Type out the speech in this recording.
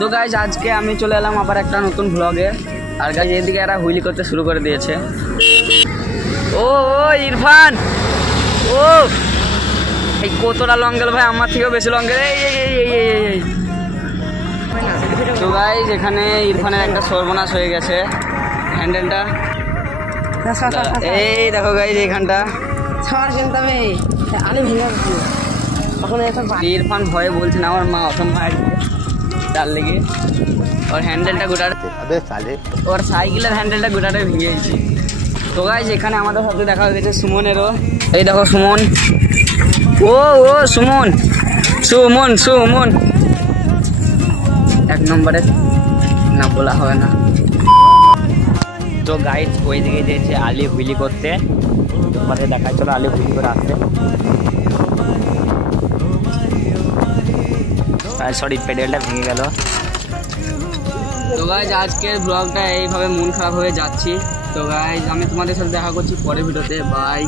তো গাইজ আজকে আমি চলে এলাম আবার একটা নতুন ব্লগে। আর গাইজ এদিকে এরা হুইলি করতে শুরু করে দিয়েছে। ও ও ইরফান, ও এই কতটা লং গেল ভাই, আমার থেকেও বেশি লং গেল। তো গাইজ এখানে ইরফানের একটা সর্বনাশ হয়ে গেছে, হ্যান্ডেলটা। এই দেখো গাইজ এইখানটা ইরফান ভয়ে বলছে না, আমার মা অসম ভাই তার লেগে ওর হ্যান্ডেলটা গোটাতে, ওর সাইকেলের হ্যান্ডেলটা গোটাতে ভেঙে গেছে। তো গাইজ এখানে আমাদের সাথে দেখা হয়ে গেছে সুমনেরও। এই দেখো সুমন, ও ও সুমন সুমন সুমন এক নম্বরে না বলা হবে না। তো গাইজ ওই দিকে দিয়েছে আলি হুইলি করতে, তোমাদের দেখায় চলো আলি হুইলি করে আসতে। সরি পেডেলটা ভেঙে গেল। তো গাইজ আজকের ব্লগটা এইভাবে মন খারাপ হয়ে যাচ্ছি। তো গাইজ আমি তোমাদের সাথে দেখা করছি পরের ভিডিওতে, বাই।